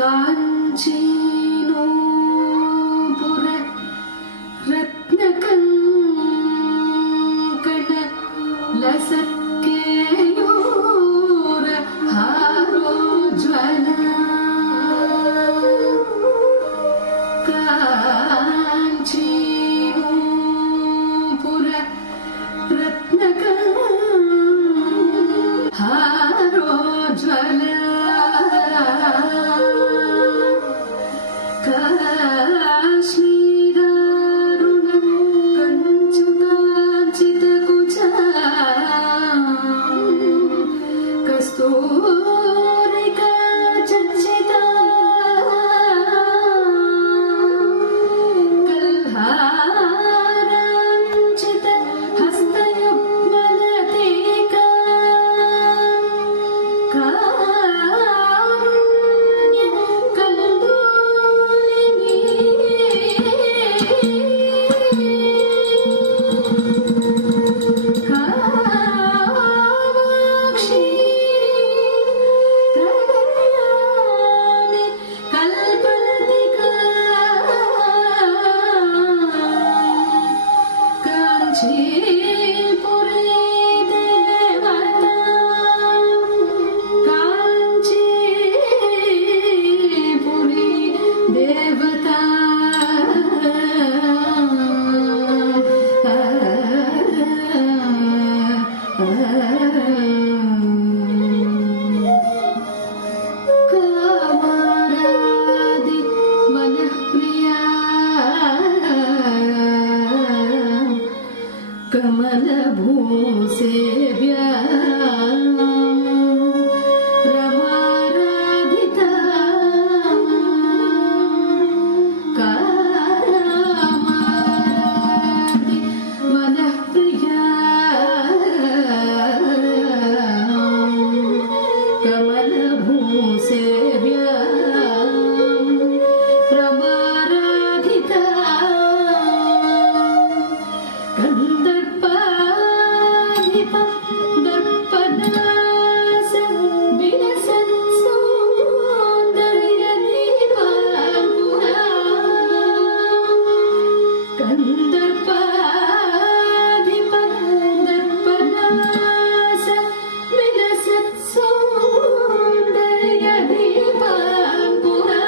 काञ्चीनूपुर रत्नकङ्कण लसत्केयूर हारोज्ज्वल काञ्चीनूपुर रत्नकङ्कण हारोज्ज्वल कमलभूसेव्या रमाराधिता कामाराधि मनःप्रिया कमलभूसेव्या रमाराधिता दर्पदास विलसत्सौन्दर्यदीपाङ्कुरा कन्दर्पाधिप दर्पदास विलसत्सौन्दर्यदीपाङ्कुरा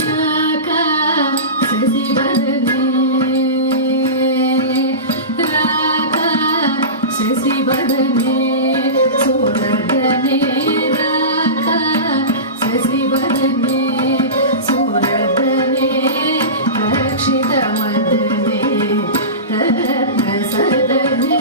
రాక శశివదనే రాక శశివదనే సూరదనే రాక శశివదనే సూరదనే రక్షితమదనే రత్నసదనే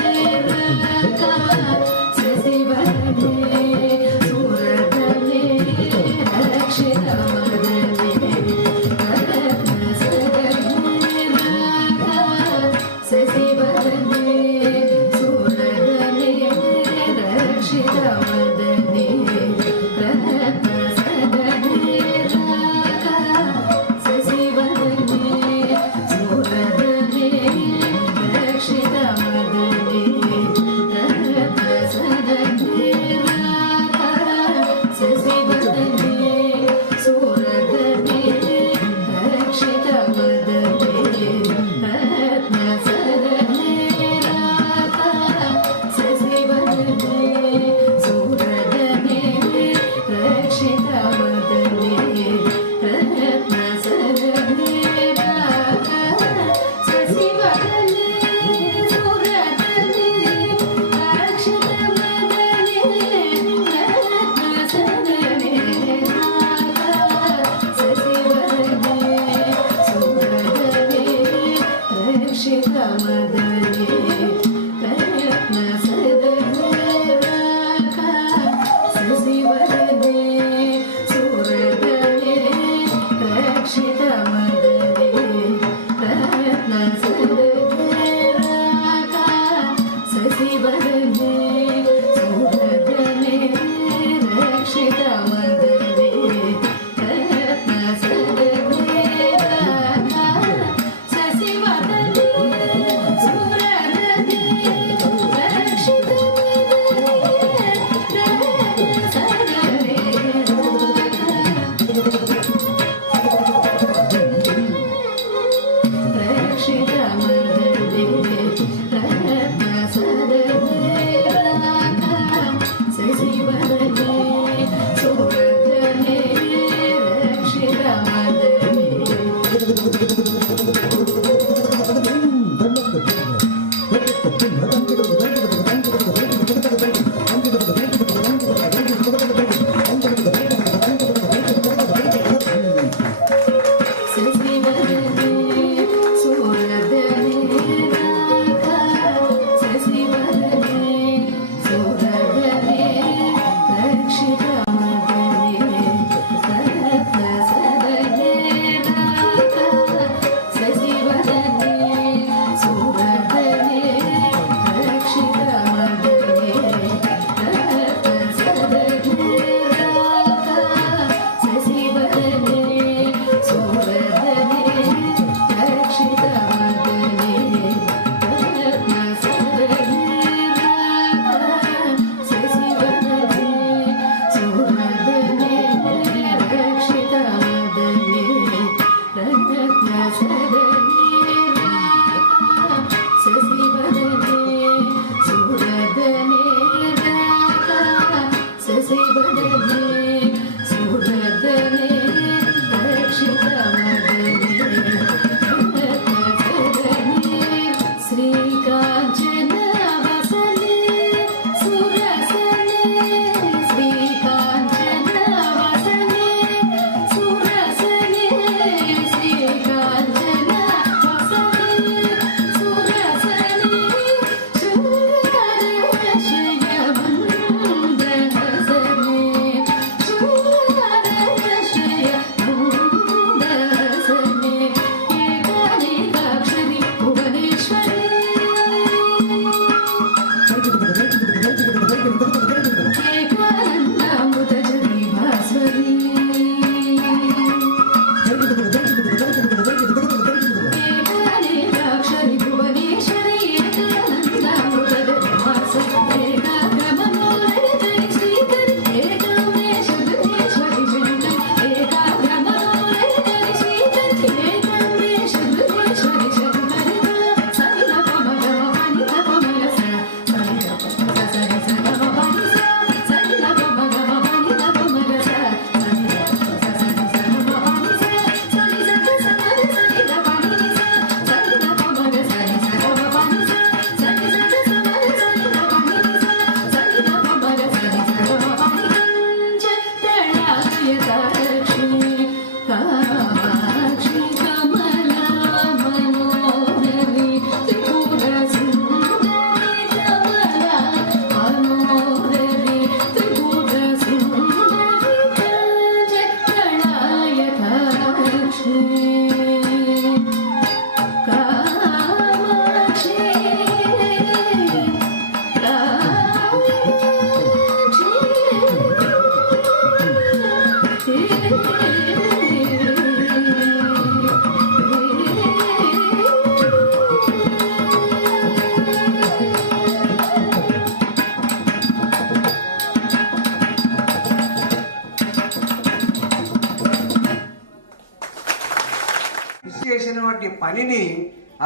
పనిని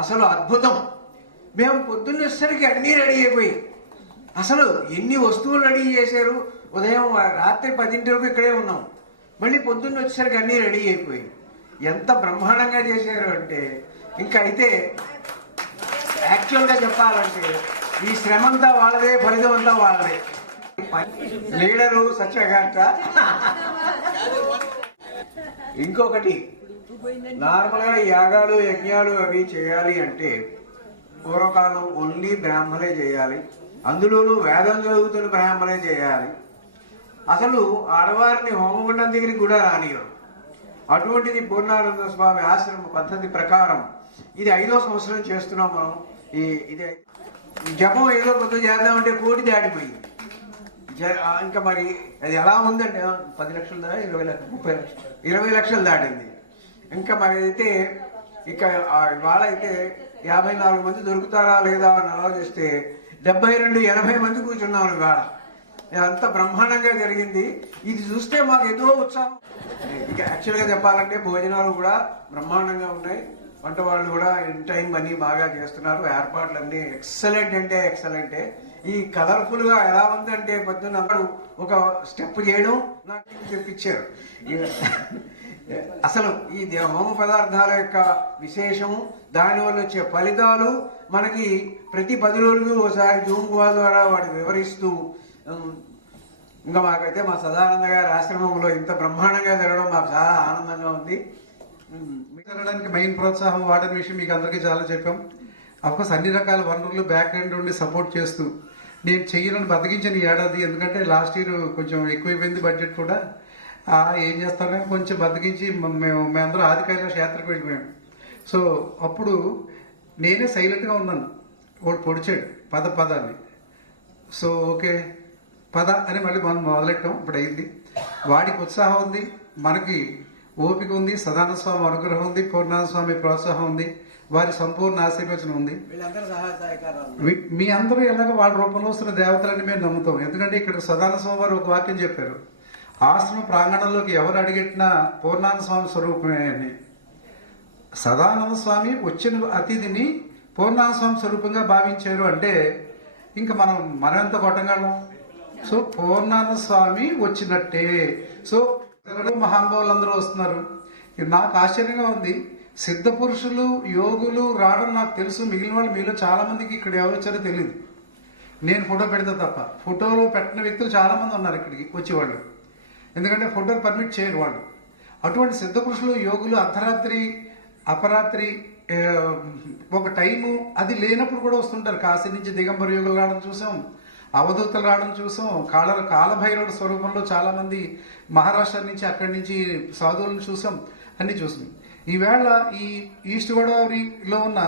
అసలు అద్భుతం. మేము పొద్దున్నేసరికి అన్నీ రెడీ అయిపోయి, అసలు ఎన్ని వస్తువులు రెడీ చేశారు. ఉదయం రాత్రి 10 వరకు ఇక్కడే ఉన్నాం, మళ్ళీ పొద్దున్న వచ్చేసరికి అన్నీ రెడీ అయిపోయి ఎంత బ్రహ్మాండంగా చేశారు అంటే, ఇంకా అయితే యాక్చువల్గా చెప్పాలంటే ఈ శ్రమంతా వాళ్ళదే, ఫలితం అంతా వాళ్ళదే. లీడరు సత్యగాట. ఇంకొకటి, నార్మల్గా యాగాలు యజ్ఞాలు అవి చేయాలి అంటే పూర్వకాలం ఓన్లీ బ్రాహ్మణే చేయాలి, అందులోనూ వేదం చదువుతున్న బ్రాహ్మణే చేయాలి. అసలు ఆడవారిని హోమగుండం దగ్గరికి కూడా రానియరు. అటువంటిది పూర్ణానంద స్వామి ఆశ్రమ పద్ధతి ప్రకారం ఇది 5వ సంవత్సరం చేస్తున్నాం మనం. ఇది జపం ఏదో కొద్ది చేద్దామంటే 1 కోటి దాటిపోయింది. ఇంకా మరి అది ఎలా ఉందంటే 10 లక్షలు దా 20 లక్షలు 30 లక్షలు 20 లక్షలు దాటింది. ఇంకా మరి అయితే ఇక ఇవాళ అయితే 54 మంది దొరుకుతారా లేదా అని ఆలోచిస్తే 72-80 మంది కూర్చున్నాం ఇవాళ. అంత బ్రహ్మాండంగా జరిగింది. ఇది చూస్తే మాకు ఏదో ఉత్సాహం. ఇక యాక్చువల్గా చెప్పాలంటే భోజనాలు కూడా బ్రహ్మాండంగా ఉన్నాయి, వంట వాళ్ళు కూడా ఇన్ టైం అన్ని బాగా చేస్తున్నారు, ఏర్పాట్లు అన్ని ఎక్సలెంట్ అంటే ఎక్సలెంటే. ఈ కలర్ఫుల్ గా ఎలా ఉందంటే పొద్దున్న ఒక స్టెప్ చేయడం నాకు తెప్పించారు. అసలు ఈ హోమ పదార్థాల యొక్క విశేషము, దానివల్ల వచ్చే ఫలితాలు మనకి ప్రతి 10 రోజులకు ఒకసారి జూమ్ కాల్ ద్వారా వాడు వివరిస్తూ, ఇంకా మాకైతే మా సదానంద గారి ఆశ్రమంలో ఇంత బ్రహ్మాండంగా జరగడం మాకు చాలా ఆనందంగా ఉంది. జరగడానికి మెయిన్ ప్రోత్సాహం వాటర్ విషయం మీకు అందరికీ చాలా చెప్పాం. అఫ్కోర్స్ అన్ని రకాల వనరులు బ్యాక్ ఎండ్ ఉండి సపోర్ట్ చేస్తూ నేను చెయ్యనని బతికించిన ఈ ఏడాది, ఎందుకంటే లాస్ట్ ఇయర్ కొంచెం ఎక్కువైపోయింది బడ్జెట్ కూడా. ఏం చేస్తామే కొంచెం బతికించి మేమందరూ ఆది కైలాస యాత్రకు వెళ్ళిపోయాం. సో అప్పుడు నేనే సైలెంట్గా ఉన్నాను. వాడు పొడిచాడు పదాన్ని. సో ఓకే పద అని మళ్ళీ మనం మొదలెట్టాం. ఇప్పుడు అయింది, వాడికి ఉత్సాహం ఉంది, మనకి ఓపిక ఉంది, సదానంద స్వామి అనుగ్రహం ఉంది, పూర్ణానంద స్వామి ప్రోత్సాహం ఉంది, వారి సంపూర్ణ ఆశీర్వచనం ఉంది. మీ అందరూ ఎలాగ వాళ్ళ రూపంలో వస్తున్న దేవతలని మేము నమ్ముతాం. ఎందుకంటే ఇక్కడ సదానంద స్వామి వారు ఒక వాక్యం చెప్పారు, ఆశ్రమ ప్రాంగణంలోకి ఎవరు అడిగెట్టినా పూర్ణానంద స్వామి స్వరూపమే అని. సదానంద స్వామి వచ్చిన అతిథిని పూర్ణానంద స్వామి స్వరూపంగా భావించారు అంటే ఇంకా మనం ఎంత కొట్టగలం. సో పూర్ణానంద స్వామి వచ్చినట్టే. సో మహానుభావులందరూ వస్తున్నారు. నాకు ఆశ్చర్యంగా ఉంది, సిద్ధ పురుషులు యోగులు రావడం నాకు తెలుసు. మిగిలిన వాళ్ళు మీలో చాలా మందికి ఇక్కడ ఎవరు వచ్చారో తెలియదు. నేను ఫోటో పెడితే తప్ప ఫోటోలో పెట్టిన వ్యక్తులు చాలా మంది ఉన్నారు ఇక్కడికి వచ్చేవాళ్ళు. ఎందుకంటే ఫోటోలు పర్మిట్ చేయరు వాళ్ళు. అటువంటి సిద్ధ పురుషులు యోగులు అర్ధరాత్రి అపరాత్రి ఒక టైము అది లేనప్పుడు కూడా వస్తుంటారు. కాశీ నుంచి దిగంబర యోగులు రావడం చూసాం, అవధూతలు రావడం చూసాం, కాలభైరవుడు స్వరూపంలో చాలా మంది మహారాష్ట్ర నుంచి అక్కడి నుంచి సాధువులను చూసాం, అన్ని చూసాం. ఈవేళ ఈ ఈస్ట్ గోదావరిలో ఉన్న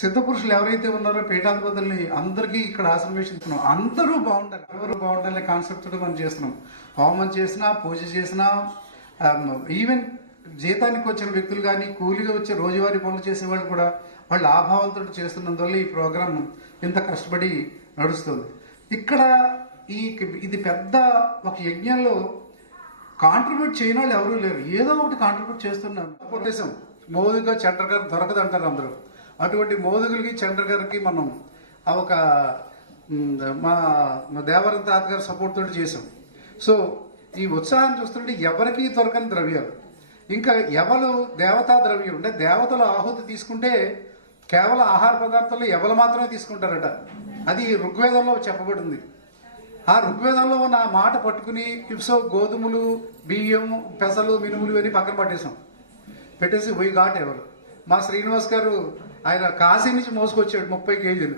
సిద్ధ పురుషులు ఎవరైతే ఉన్నారో పీఠాధిపతుల్ని అందరికీ ఇక్కడ ఆశ్రమిస్తున్నాం. అందరూ బాగుండాలి, ఎవరు బాగుండాలనే కాన్సెప్ట్ తో మనం చేస్తున్నాం. హోమం చేసినా, పూజ చేసినా, ఈవెన్ జీతానికి వచ్చిన వ్యక్తులు కానీ, కూలిగా వచ్చే రోజువారీ పనులు చేసేవాళ్ళు కూడా వాళ్ళు ఆభావంతో చేస్తున్నందువల్ల ఈ ప్రోగ్రాం ఇంత కష్టపడి నడుస్తుంది. ఇక్కడ ఇది పెద్ద ఒక యజ్ఞంలో కాంట్రిబ్యూట్ చేయని వాళ్ళు ఎవరూ లేరు, ఏదో ఒకటి కాంట్రిబ్యూట్ చేస్తున్నారు. కొట్టేశాం మోదుగా చంద్ర గారు దొరకదంటారు అందరూ. అటువంటి మోదుగులకి చంద్ర గారికి మనం ఒక మా దేవరం తాత గారి సపోర్ట్ తోటి చేసాం. సో ఈ ఉత్సాహం చూస్తుంటే ఎవరికి దొరకని ద్రవ్యాలు, ఇంకా ఎవరు దేవతా ద్రవ్యం అంటే దేవతల ఆహుతి తీసుకుంటే కేవలం ఆహార పదార్థాలు ఎవరు మాత్రమే తీసుకుంటారట. అది ఋగ్వేదంలో చెప్పబడింది. ఆ ఋగ్వేదంలో ఉన్న మాట పట్టుకుని ఇప్సో గోధుమలు, బియ్యం, పెసలు, మినుములు అని పక్కన పెట్టేసి పోయి ఘాట్ ఎవరు. మా శ్రీనివాస్ గారు ఆయన కాశీ నుంచి మోసుకొచ్చాడు 30 కేజీలు.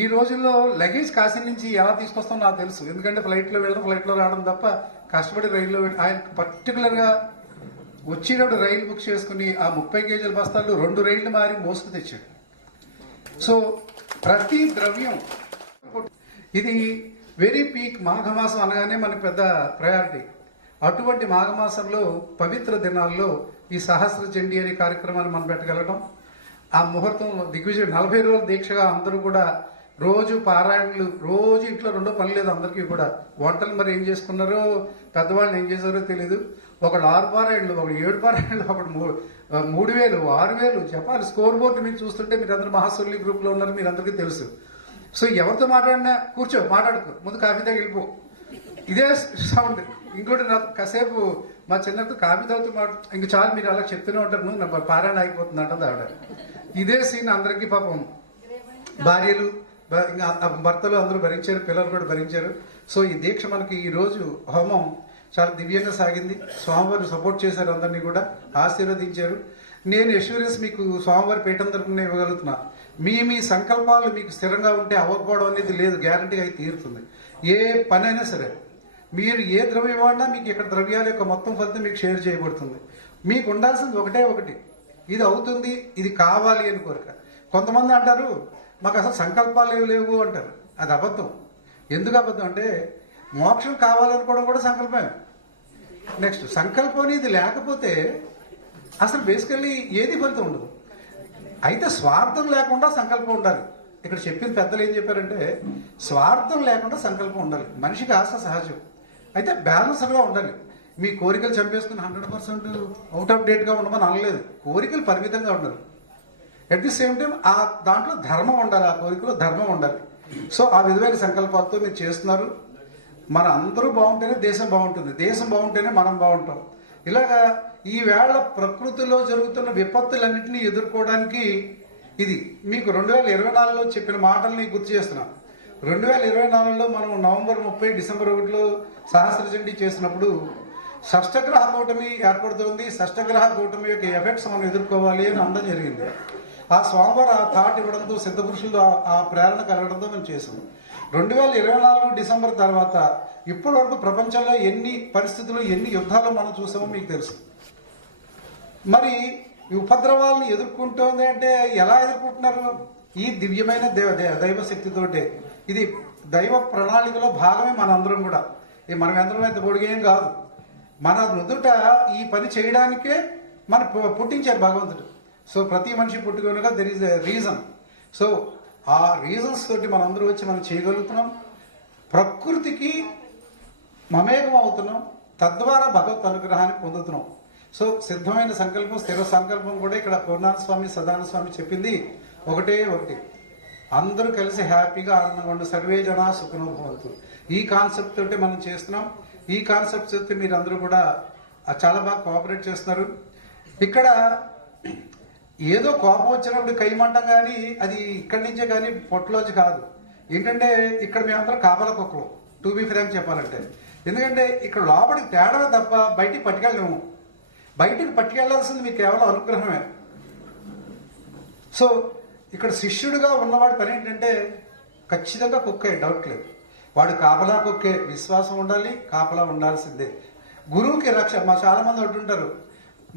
ఈ రోజుల్లో లగేజ్ కాశీ నుంచి ఎలా తీసుకొస్తాం నాకు తెలుసు, ఎందుకంటే ఫ్లైట్లో వెళ్ళడం ఫ్లైట్లో రావడం తప్ప కష్టపడి రైల్లో ఆయన పర్టికులర్గా వచ్చేటప్పుడు రైలు బుక్ చేసుకుని ఆ 30 కేజీల బస్తాలు 2 రైళ్లు మారి మోసుకు తెచ్చాడు. సో ప్రతి ద్రవ్యం ఇది వెరీ పీక్. మాఘమాసం అనగానే మనకి పెద్ద ప్రయారిటీ. అటువంటి మాఘమాసంలో పవిత్ర దినాల్లో ఈ సహస్ర చండీ అనే కార్యక్రమాన్ని మనం పెట్టగలగడం, ఆ ముహూర్తం దిగ్విజయం 40 రోజుల దీక్షగా అందరూ కూడా రోజు పారాయణలు, రోజు ఇంట్లో రెండో పని లేదు అందరికీ కూడా. వంటలు మరి ఏం చేసుకున్నారో, పెద్దవాళ్ళు ఏం చేశారో తెలియదు. ఒకడు 6 పారాయణలు, ఒకడు 7 పారాయణలు, ఒకడు 3000, 6000 చెప్పాలి. స్కోర్ బోర్డు మీరు చూస్తుంటే మీరు అందరూ మహాశౌలి గ్రూప్లో ఉన్నారు, మీరు అందరికీ తెలుసు. సో ఎవరితో మాట్లాడినా కూర్చో, మాట్లాడుకో, ముందు కాఫీ తాగి వెళ్ళిపో, ఇదే సౌండ్. ఇంకోటి నాకు కాసేపు మా చిన్నప్పుడు కాఫీ తాగుతూ ఇంక చాలు మీరు అలా చెప్తూనే ఉంటారు, నా పారాయణ అయిపోతుంది అంటుంది ఆవిడ. ఇదే సీన్ అందరికీ పాపం భార్యలు ఇంకా భర్తలు అందరూ భరించారు, పిల్లలు కూడా భరించారు. సో ఈ దీక్ష మనకి ఈ రోజు హోమం చాలా దివ్యంగా సాగింది. స్వామివారు సపోర్ట్ చేశారు, అందరినీ కూడా ఆశీర్వదించారు. నేను అష్యూరెన్స్ మీకు స్వామివారి పీఠం తరపున ఇవ్వగలుగుతున్నా. మీ సంకల్పాలు మీకు స్థిరంగా ఉంటే అవ్వకపోవడం అనేది లేదు, గ్యారంటీగా అయితే తీరుతుంది. ఏ పని అయినా సరే మీరు ఏ ద్రవ్యం వాడినా మీకు ఇక్కడ ద్రవ్యాల యొక్క మొత్తం ఫలితం మీకు షేర్ చేయబడుతుంది. మీకు ఉండాల్సింది ఒకటి, ఇది అవుతుంది, ఇది కావాలి అని కోరిక. కొంతమంది అంటారు మాకు అసలు సంకల్పాలు ఏవి లేవు అంటారు. అది అబద్ధం. ఎందుకు అబద్ధం అంటే మోక్షం కావాలనుకోవడం కూడా సంకల్పమే. నెక్స్ట్ సంకల్పం అనేది లేకపోతే అసలు బేసికల్లీ ఏది ఫలితం ఉండదు. అయితే స్వార్థం లేకుండా సంకల్పం ఉండాలి. ఇక్కడ చెప్పిన పెద్దలు ఏం చెప్పారంటే స్వార్థం లేకుండా సంకల్పం ఉండాలి. మనిషికి ఆశ సహజం, అయితే బ్యాలెన్స్డ్గా ఉండాలి. మీ కోరికలు చంపేసుకుని 100% అవుట్ ఆఫ్ డేట్గా ఉండమని అనలేదు. కోరికలు పరిమితంగా ఉండాలి. అట్ ది సేమ్ టైం ఆ దాంట్లో ధర్మం ఉండాలి, ఆ కోరికలో ధర్మం ఉండాలి. సో ఆ విధమైన సంకల్పాలతో మీరు చేస్తున్నారు. మన అందరూ బాగుంటేనే దేశం బాగుంటుంది, దేశం బాగుంటేనే మనం బాగుంటాం. ఇలాగా ఈవేళ ప్రకృతిలో జరుగుతున్న విపత్తులన్నింటినీ ఎదుర్కోవడానికి ఇది మీకు 2024లో చెప్పిన మాటల్ని గుర్తు చేస్తున్నాం. 2024లో మనం నవంబర్ 30, డిసెంబర్ 1లో సహస్రచండీ చేసినప్పుడు షష్టగ్రహ కూటమి ఏర్పడుతుంది. షష్టగ్రహ కూటమి యొక్క ఎఫెక్ట్స్ మనం ఎదుర్కోవాలి అని అందడం జరిగింది. ఆ స్వామివారు ఆ థాట్ ఇవ్వడంతో, సిద్ధపురుషులు ఆ ప్రేరణ కలగడంతో మనం చేసాం. 2024 డిసెంబర్ తర్వాత ఇప్పటి వరకు ప్రపంచంలో ఎన్ని పరిస్థితులు, ఎన్ని యుద్ధాలు మనం చూసామో మీకు తెలుసు. మరి ఈ ఉపద్రవాలను ఎదుర్కొంటుంది అంటే ఎలా ఎదుర్కొంటున్నారు? ఈ దివ్యమైన దైవ శక్తితోటే. ఇది దైవ ప్రణాళికలో భాగమే మనందరం కూడా. మనం ఎంతరం ఎంత పొడిగేం కాదు. మన నుదుట ఈ పని చేయడానికే మన పుట్టించారు భగవంతుడు. సో ప్రతి మనిషి పుట్టుకనుక there is a reason. So ఆ రీజన్స్ తోటి మనందరూ వచ్చి మనం చేయగలుగుతున్నాం. ప్రకృతికి మమేకం అవుతున్నాం, తద్వారా భగవత్ అనుగ్రహాన్ని పొందుతున్నాం. సో సిద్ధమైన సంకల్పం, స్థిర సంకల్పం కూడా ఇక్కడ పూర్ణానంద స్వామి, సదానంద స్వామి చెప్పింది ఒకటి. అందరూ కలిసి హ్యాపీగా ఆనందంగా ఉండి సర్వే జనా సుఖనో భవంతు. ఈ కాన్సెప్ట్ తోటి మనం చేస్తున్నాం. ఈ కాన్సెప్ట్ తోటి మీరు అందరూ కూడా చాలా బాగా కోఆపరేట్ చేస్తున్నారు. ఇక్కడ ఏదో కోపం వచ్చినప్పుడు కైమంటం కానీ అది ఇక్కడి నుంచే కానీ పొట్టలోంచి కాదు. ఏంటంటే ఇక్కడ మేమందరం కాపల కుక్కలు, టు బి ఫ్రాంక్ చెప్పాలంటే. ఎందుకంటే ఇక్కడ లోపలికి తేడా తప్ప బయటికి పట్టుకెళ్ళలేము. బయటికి పట్టుకెళ్లాల్సింది మీకు కేవలం అనుగ్రహమే. సో ఇక్కడ శిష్యుడిగా ఉన్నవాడి పని ఏంటంటే ఖచ్చితంగా కుక్కే, డౌట్ లేదు. వాడు కాపలా కుక్కే, విశ్వాసం ఉండాలి, కాపలా ఉండాల్సిందే. గురువుకి రక్ష. మా చాలా మంది అంటుంటారు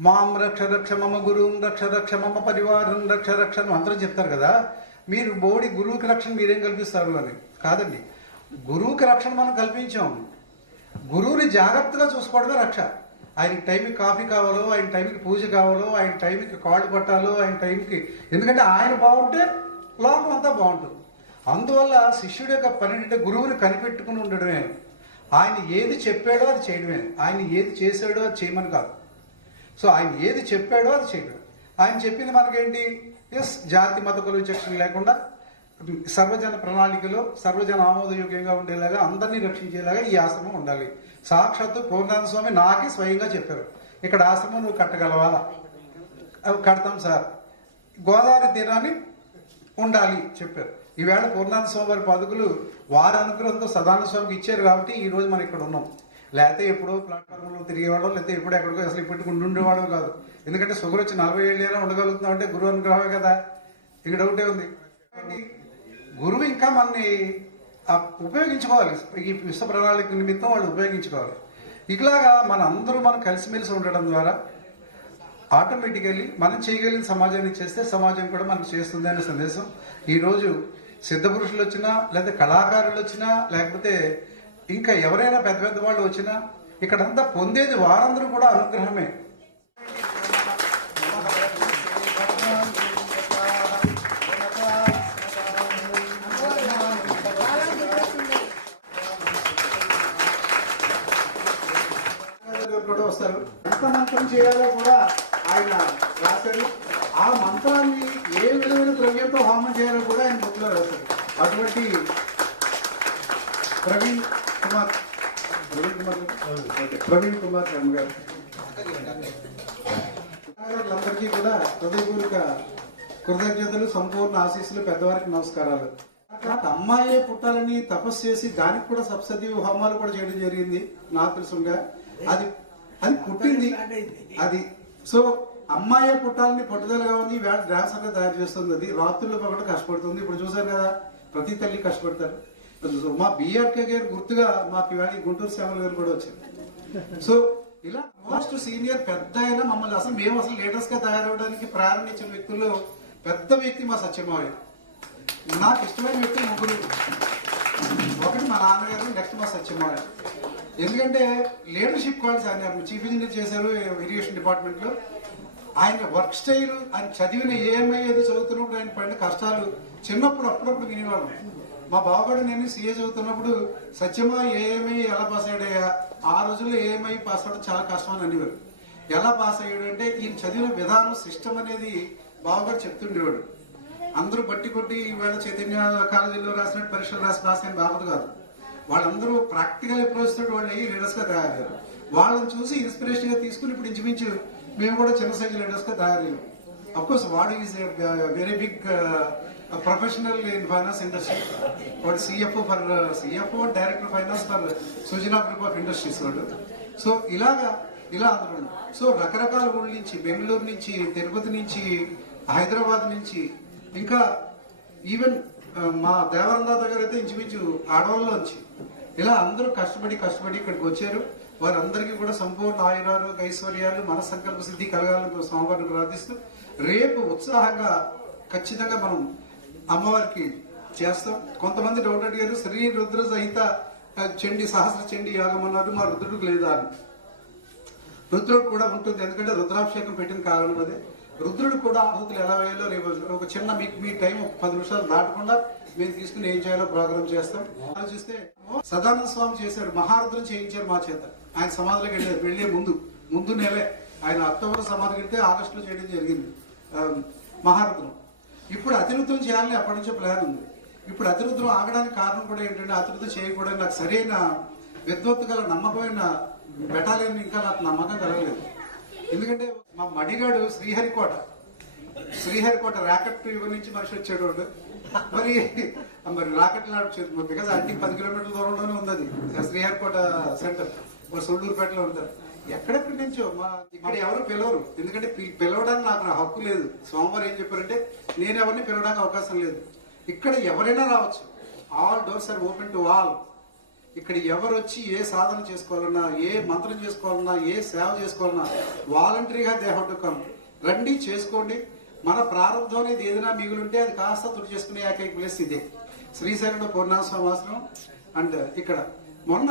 మాం రక్ష రక్ష మమ గురువుం రక్ష రక్ష మమ పరివారం రక్ష రక్ష అని అందరూ చెప్తారు కదా. మీరు బోడి గురువుకి రక్షణ మీరేం కల్పిస్తారు అని కాదండి. గురువుకి రక్షణ మనం కల్పించాం. గురువుని జాగ్రత్తగా చూసుకోవడమే రక్ష. ఆయన టైంకి కాఫీ కావాలో, ఆయన టైంకి పూజ కావాలో, ఆయన టైంకి కాళ్ళు పట్టాలో, ఆయన టైంకి, ఎందుకంటే ఆయన బాగుంటే లోకం అంతా బాగుంటుంది. అందువల్ల శిష్యుడి యొక్క పని అంటే గురువుని కనిపెట్టుకుని ఉండడమే. ఆయన ఏది చెప్పాడో అది చేయడమే. ఆయన ఏది చేశాడో అది చేయమని కాదు. సో ఆయన ఏది చెప్పాడో అది చేయడం. ఆయన చెప్పింది మనకేంటి? జాతి మత కుల విచక్షణ లేకుండా సర్వజన ప్రణాళికలో సర్వజన ఆమోదయోగ్యంగా ఉండేలాగా, అందరినీ రక్షించేలాగా ఈ ఆశ్రమం ఉండాలి. సాక్షాత్తు పూర్ణానంద స్వామి నాకే స్వయంగా చెప్పారు, ఇక్కడ ఆశ్రమం నువ్వు కట్టగలవా? కడతాం సార్. గోదావరి తీరాన్ని ఉండాలి చెప్పారు. ఈవేళ పూర్ణానంద స్వామి వారి పాదుకులు వారి అనుగ్రహంతో సదానంద స్వామికి ఇచ్చారు కాబట్టి ఈ రోజు మనం ఇక్కడ ఉన్నాం. లేకపోతే ఎప్పుడో ప్లాట్ఫామ్లో తిరిగేవాడు, లేకపోతే ఎప్పుడో ఎక్కడికో అసలు ఇప్పటికి ఉండేవాడు కాదు. ఎందుకంటే షుగర్ వచ్చి 40 ఏళ్ళైనా ఉండగలుగుతున్నాం అంటే గురువు అనుగ్రహమే కదా. ఇక డౌటే ఉంది. గురువు ఇంకా మనని ఉపయోగించుకోవాలి. ఈ విశ్వ ప్రణాళిక నిమిత్తం వాళ్ళు ఉపయోగించుకోవాలి. ఇలాగా మన అందరూ మనం కలిసిమెలిసి ఉండడం ద్వారా ఆటోమేటికల్లీ మనం చేయగలిగిన సమాజాన్ని చేస్తే సమాజం కూడా మనకు చేస్తుంది అనే సందేశం. ఈరోజు సిద్ధపురుషులు వచ్చినా, లేకపోతే కళాకారులు వచ్చినా, లేకపోతే ఇంకా ఎవరైనా పెద్ద పెద్ద వాళ్ళు వచ్చినా ఇక్కడంతా పొందేది వారందరూ కూడా అనుగ్రహమే. కూడా వస్తారు. ఎంత మంత్రం చేయాలో కూడా ఆయన రాశారు. ఆ మంత్రాన్ని ఏ విధమైన ద్రవ్యంతో హోమం చేయాలో కూడా ఆయన బుక్లో రాశారు. అటువంటి ప్రవీణ్ కుమార్ శర్మ గారు అందరికీ కూడా హృదయపూర్వక కృతజ్ఞతలు, సంపూర్ణ ఆశీస్సులు, పెద్దవారికి నమస్కారాలు. అమ్మాయే పుట్టాలని తపస్సు చేసి దానికి కూడా సప్తసతీ హోమాలు కూడా చేయడం జరిగింది నాకు తెలుసుగా. అది అది పుట్టింది అది. సో అమ్మాయే పుట్టాలని పట్టుదలగా ఉంది. వేళ డ్రాన్సర్గా తయారు చేస్తుంది. అది రాత్రుల్లో పగట కష్టపడుతుంది. ఇప్పుడు చూసారు కదా, ప్రతి తల్లి కష్టపడతారు. మా బిఆర్కే గారు గుర్తుగా మాకు ఇవాళ గుంటూరు శ్యామల గారు కూడా వచ్చారు. సో ఇలా మోస్ట్ సీనియర్ పెద్ద అయినా మమ్మల్ని అసలు మేము అసలు లీడర్స్ గా తయారవడానికి ప్రారంభించిన వ్యక్తుల్లో పెద్ద వ్యక్తి మా సత్యమావయ్య. నాకు ఇష్టమైన వ్యక్తి ముగ్గురు. ఒకటి మా నాన్నగారు, నెక్స్ట్ మా సత్యమావయ్య. ఎందుకంటే లీడర్షిప్ క్వాలిటీస్ ఆయన చీఫ్ ఇంజనీర్ చేశారు ఇరిగేషన్ డిపార్ట్మెంట్ లో. ఆయన వర్క్ స్టైల్, ఆయన చదివిన ఏఎంఐ అది చదువుతున్నప్పుడు ఆయన పడిన కష్టాలు చిన్నప్పుడు అప్పుడప్పుడు వినేవాళ్ళం. మా బావగాడు నేను సీఏ చదువుతున్నప్పుడు సత్యమా ఏఎంఐ ఎలా పాస్ అయ్యాడయ్యా, ఆ రోజుల్లో ఏఎంఐ పాస్ అవ్వడం చాలా కష్టం అని అనేవారు. ఎలా పాస్ అయ్యాడు అంటే ఈయన చదివిన విధానం, సిస్టమ్ అనేది బావగాడు చెప్తుండేవాడు. అందరూ బట్టి కొట్టి ఈవేళ చైతన్య కాలేజీలో రాసినట్టు పరీక్షలు పాస్ అయిన బాబు కాదు. వాళ్ళందరూ ప్రాక్టికల్ అప్రోచ్ తోటి వాళ్ళు అయ్యి లీడర్స్ గా తయారయ్యారు. వాళ్ళని చూసి ఇన్స్పిరేషన్ గా తీసుకుని ఇప్పుడు ఇంచుమించు మేము కూడా చిన్న సైజు లీడర్స్ గా తయారయ్యాం. అఫ్కోర్స్ వాడు is very big professional in finance industry. వాడు CFO director finance for Sujana group of industries వాడు. సో ఇలా అందరూ. సో రకరకాల ఊళ్ళ నుంచి, బెంగళూరు నుంచి, తిరుపతి నుంచి, హైదరాబాద్ నుంచి, ఇంకా ఈవెన్ మా దేవరందాత గారు అయితే ఇంచుమించు ఆడవాళ్ళలోంచి ఇలా అందరూ కష్టపడి ఇక్కడికి వచ్చారు. వారందరికీ కూడా సంపూర్ణ ఆయురారోగ్య ఐశ్వర్యాలు, మన సంకల్ప సిద్ధి కలగాలని స్వామివారిని ప్రార్థిస్తూ రేపు ఉత్సాహంగా ఖచ్చితంగా మనం అమ్మవారికి చేస్తాం. కొంతమంది డౌట్ అడిగారు, శ్రీ రుద్ర సహిత చండి సహస్ర చండి యాగం అన్నారు, మా రుద్రుడికి లేదా అని. రుద్రుడు కూడా ఉంటుంది, ఎందుకంటే రుద్రాభిషేకం పెట్టిన కారణం అదే. రుద్రుడు కూడా ఆహుతులు ఎలా వేయాలో రేపు ఒక చిన్న మీ టైం 10 నిమిషాలు దాటకుండా మేము తీసుకుని ఏం చేయాలో ప్రోగ్రామ్ చేస్తాం. ఆలోచిస్తే సదానంద స్వామి చేశారు, మహారుద్రం చేయించారు మా చేత. ఆయన సమాధిలోకి వెళ్లే ముందు నెలే ఆయన అక్టోబర్ సమాధికి వెళ్తే ఆగస్టులో చేయడం జరిగింది మహారుద్రం. ఇప్పుడు అతిరుద్రం చేయాలని అప్పటి నుంచో ప్లాన్ ఉంది. ఇప్పుడు అతిరుద్రం ఆగడానికి కారణం కూడా ఏంటంటే అతిరుద్రం చేయకూడదు. నాకు సరైన విద్వత్తు గల నమ్మకమైన బెటాలియన్ ఇంకా నాకు నమ్మకం కలగలేదు. ఎందుకంటే మా మడిగాడు శ్రీహరికోట రాకెట్ యుగం నుంచి మనిషి వచ్చేటోడు. మరి రాకెట్ నాడు బికాజ్ అన్ని 10 కిలోమీటర్ల దూరంలోనే ఉంది అది శ్రీహరికోట సెంటర్. సొల్లూరుపేటలో ఉంటారు. ఎక్కడెక్కడి నుంచో ఇక్కడ ఎవరు పిలవరు, ఎందుకంటే పిలవడానికి నాకు హక్కు లేదు. స్వామివారు ఏం చెప్పారంటే నేను ఎవరిని పిలవడానికి అవకాశం లేదు. ఇక్కడ ఎవరైనా రావచ్చు, all doors are open to all. ఇక్కడ ఎవరు వచ్చి ఏ సాధన చేసుకోవాలన్నా, ఏ మంత్రం చేసుకోవాలన్నా, ఏ సేవ చేసుకోవాలన్నా వాలంటరీగా దే హావ్ టు కమ్. రండి, చేసుకోండి. మన ప్రారంభం అనేది ఏదైనా మిగులుంటే అది కాస్త తుడి చేసుకునే ఏకైక ప్లేస్ ఇదే శ్రీశైలంలో పూర్ణాశ్రమ ఆశ్రమం. అండ్ ఇక్కడ మొన్న